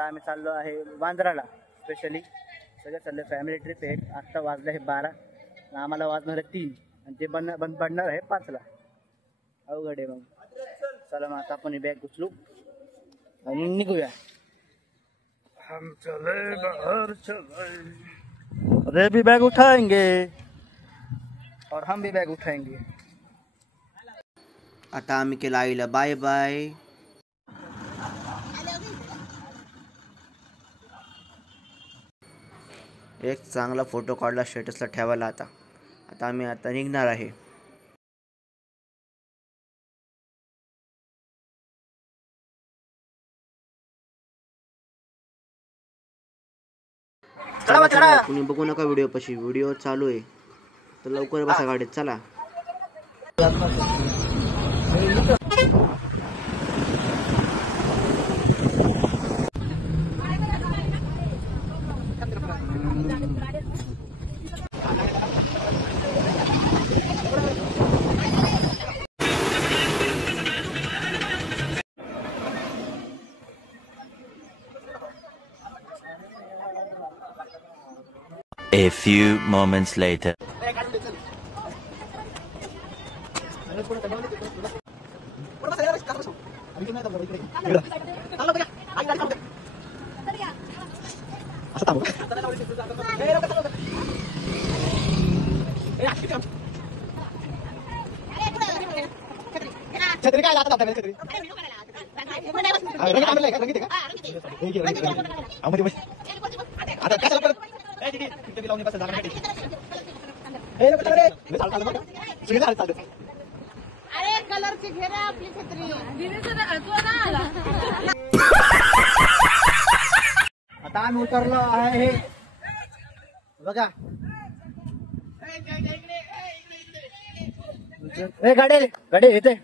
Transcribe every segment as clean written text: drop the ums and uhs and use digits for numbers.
आता आम्ही चाललो आहे वांद्राला. स्पेशली सगळे चालले फॅमिली ट्रिप आहे. आत्ता वाजले आहे 12, आम्हाला वाजणार आहे 3 आणि ते बंद पडणार आहे 5ला. अवघड आहे. मग चला मग आता आपण बॅग उचलू आणि निघूया. हम चले बाहर चले, अरे भी बैग उठाएंगे और हम भी बैग उठाएंगे. आता आम्ही केला आईला बाय बाय. एक चांगला फोटो काढला स्टेटसला ठेवायला. आता आम्ही निघणार आहे. चला कुणी बघू नका व्हिडिओ पशी, व्हिडिओ चालू आहे तर लवकर बसा गाडीत. चला. A few moments later. छत्री काय जातात आपल्याकडे छत्री. अरे कलरची घेरा आपली छत्री. आता आम्ही उतरलो आहे बघा. गाडी येते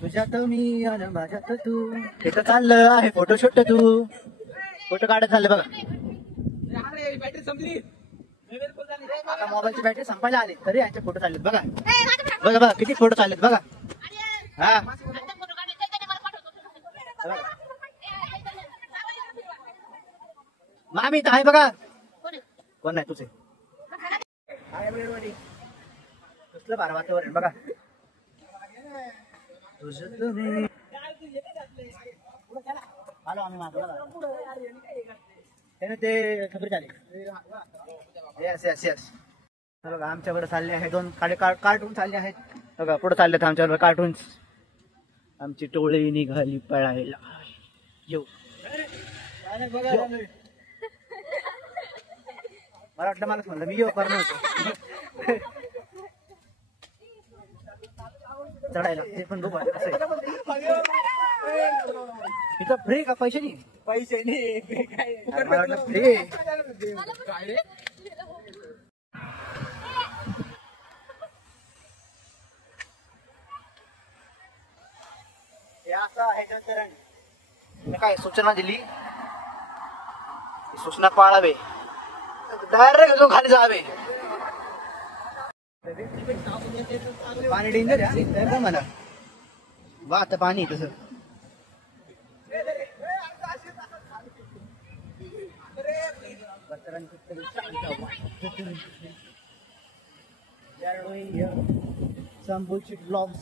तुझ्यात मी आणि माझ्यात तू. तिथं चाललं आहे फोटोशूट. तू फोटो काढत चालले बघा. आता मोबाईलची बॅटरी संपायला आली तरी यांचे फोटो चाललेत बघा. बघा बघा किती फोटो चाललेत बघा. हा मामी तर आहे बघा. कोण नाही तुझे कसलं बारा वातावरण बघा. आलो आम्ही माझं त्याने ते खबरी झाली. Yes yes yes. बघा आमच्याकडे चालले आहे 2 कार्टून चालले आहेत बघा. पुढे चाललेत आमच्याकडे कार्टून्स. आमची टोळी निघाली पळायला. येऊ मला वाटलं मलाच म्हणलं मी येऊ करणं होतो चढायला. ते पण बघू इथं फ्री का पैसे नाही. पैसे नाही मला वाटलं फ्री. असं आहे काय सूचना दिली. सूचना पाळावे. डायरेक्ट अजून खाली जावे. पाणी डेंजर आहे मला. वा आता पाणी तसं. Some bullshit vlogs.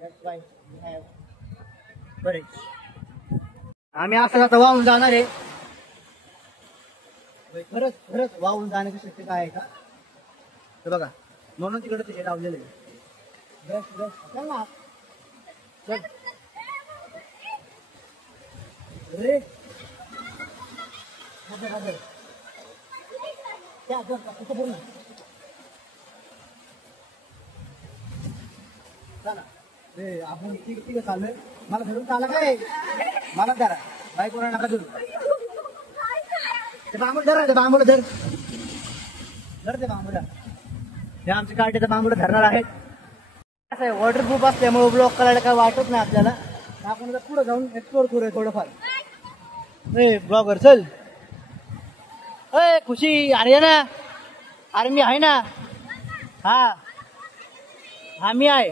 That's why we have courage. आम्ही असं आता वाहून जाणार आहे. खरंच खरंच वाहून जाण्याची शक्यता आहे का तर बघा. म्हणून तिकडे ते लावलेलं आहे. चल ना चल रे. चला रे आपण तिकडे चाललोय. मला धरून चाला काय. मला धरा बाईक वर नका धरू. ते बांबूड धर. बांबूड धर ते बांबूला. हे आमचे काटेचं बांबूड धरणार आहेत. असं आहे वॉटरप्रूफ असल्यामुळे ब्लॉक करायला काय वाटत नाही आपल्याला. आपण आता पुढे जाऊन एक्सप्लोर करूया थोडंफार. ब्लॉगर चल. खुशी अरे ना. अरे मी आहे ना. हा मी आहे.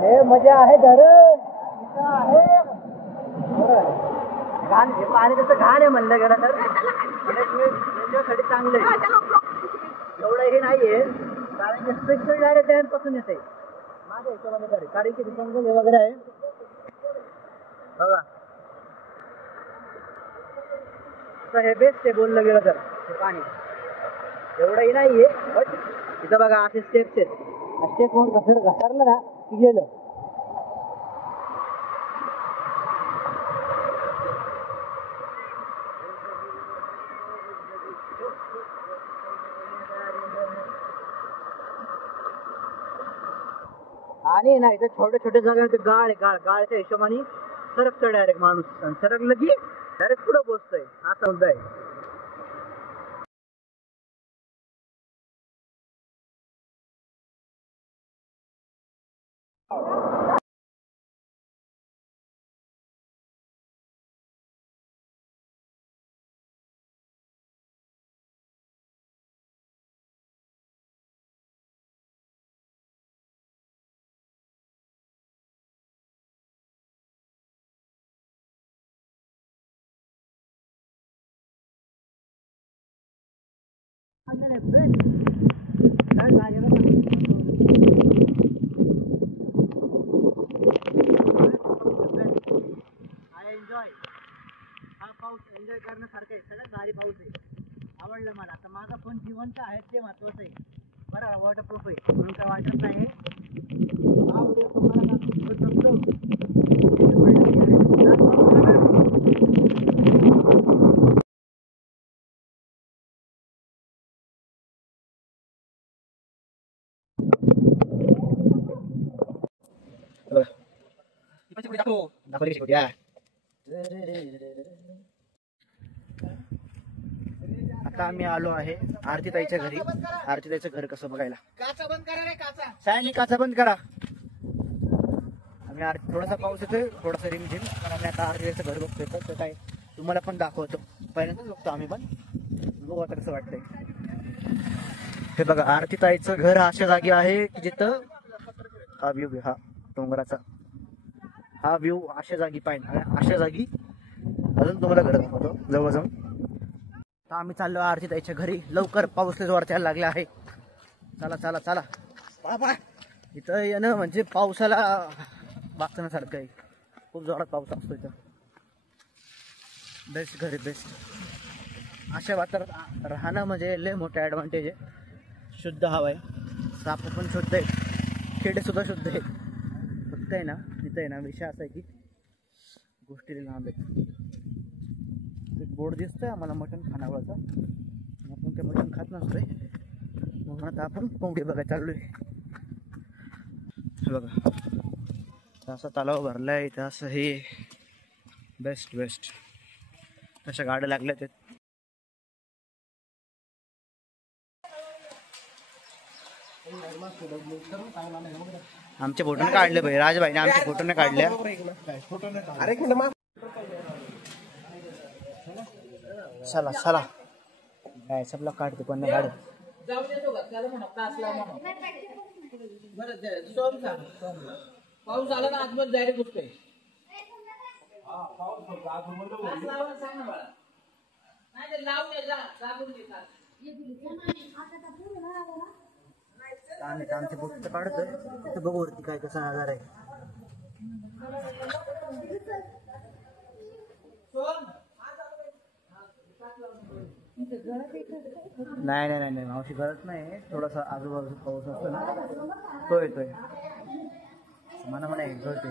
हे मजा आहे धर घाण हे पाणी तसं घाण आहे म्हणलं गेलं तर त्याच्यासाठी चांगलं आहे एवढं हे नाहीये कारण की स्पेशल डायरेक्ट डॅम पासून येते माझ्या हिशोबाने तरी कारण की जंगल हे वगैरे आहे बघा तर हे बेस्ट आहे बोललं गेलं तर हे पाणी एवढंही नाहीये बट इथं बघा असे स्टेप्स आहेत स्टेप होऊन घसरलं ना की गेलं आणि ना इथं छोटे छोटे जागा गाळ आहे गाळच्या हिशोबाने सरकतं डायरेक्ट माणूस आणि सरकलं की डायरेक्ट पुढं पोचतोय असा मुद्दा आहे हा पाऊस एन्जॉय करण्यासारखा आहे सगळ्यात भारी पाऊस आहे आवडलं मला आता माझा फोन जिवंत आहे ते महत्वाचं आहे बरं वॉटरप्रूफ आहे म्हणून काय वाटत नाही हा व्हिडिओ तुम्हाला दाखवली कशी आता आम्ही आलो आहे आरतीताईच्या घरी आरतीताईचं घर कसं बघायला काचा बंद करा रे काचा सायनी काचा बंद करा आम्ही थोडासा पाऊस येतोय थोडासा रिमझिम पण आम्ही आता आरतीताईचं घर बघतोय तर काय तुम्हाला पण दाखवतो पहिल्यांदाच बघतो आम्ही पण बघू आता कसं वाटतंय हे बघा आरतीताईचं घर अशा जागी आहे की जिथं हा व्ह्यू हा डोंगराचा हा व्ह्यू अशा जागी पाहिजे अशा जागी अजून तुम्हाला घर दाखवतो जवळ जाऊन तर आम्ही चाललो आरतीताईच्या घरी लवकर पाऊस जोरात यायला लागला आहे चला चला चला बाबा इथं येणं म्हणजे पावसाला वाचण्यासारखं आहे खूप जोरात पाऊस असतो इथं बेस्ट घर आहे बेस्ट अशा वातावरणात राहणं म्हणजे लय मोठं ॲडव्हान्टेज आहे शुद्ध हवा आहे साप पण शुद्ध आहे खेडे सुद्धा शुद्ध आहे फक्त आहे ना इथं आहे ना विषय असा आहे की गोष्टी लांब आहेत एक बोर्ड दिसतोय आम्हाला मटण खानावळचा आपण ते मटण खात नसतोय म्हणून आता आपण कोंबडी बघायला चाललोय बघा असा तलाव भरलाय इथं असं हे बेस्ट बेस्ट तशा गाड्या लागल्या ते आमच्या फोटोने काढले भाई राजभाईने आमच्या फोटोने काढल्या चला चला काय सबला काढते पण नाही काढत पाऊस आला ना आतमध्ये डायरेक्ट घुसतोय आमच्या फोटो काढतोय तिथं बघू वरती काय कसा आजार आहे नाही नाही नाही नाही मावशी गरज नाही थोडासा आजूबाजू पाऊस असतो ना तो येतोय मला म्हणा गळते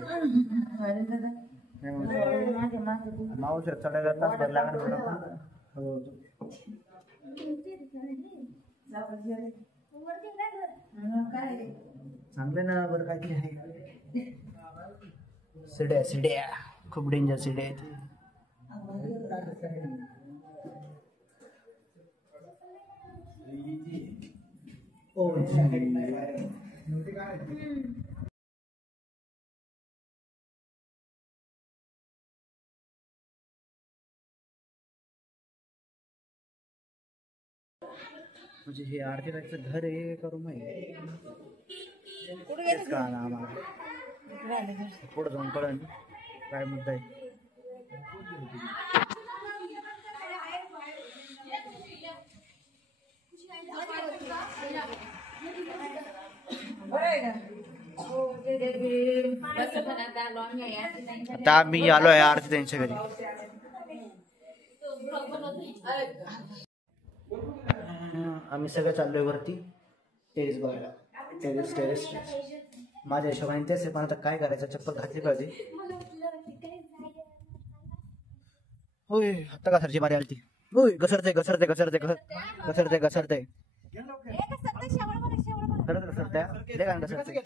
मावशी चढायला तास भर लागणार हो चांगलं ना बरं काहीतरी आहे सिड्या सिड्या खूप डेंजर सिड्या आहेत म्हणजे हे आरतीताईचं घर आहे का रूम आहे तेच कळालं आम्हाला पुढे जाऊन कळण काय मुद्दा आहे. आता आम्ही आलोय आरती त्यांच्या घरी. आम्ही सगळे चाललोय वरती टेरेस बघायला. टेरेस माझ्या हिशोबाने तेच आहे, पण आता काय करायचं, चप्पल घातली पाहिजे. होय आता घसरची मारी आली ती. होय घसरते घसरते घसरते घसरते घसरते खरंच घसरत्या लय गाणं घसरते.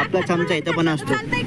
आपला चमचा इथं पण असतो.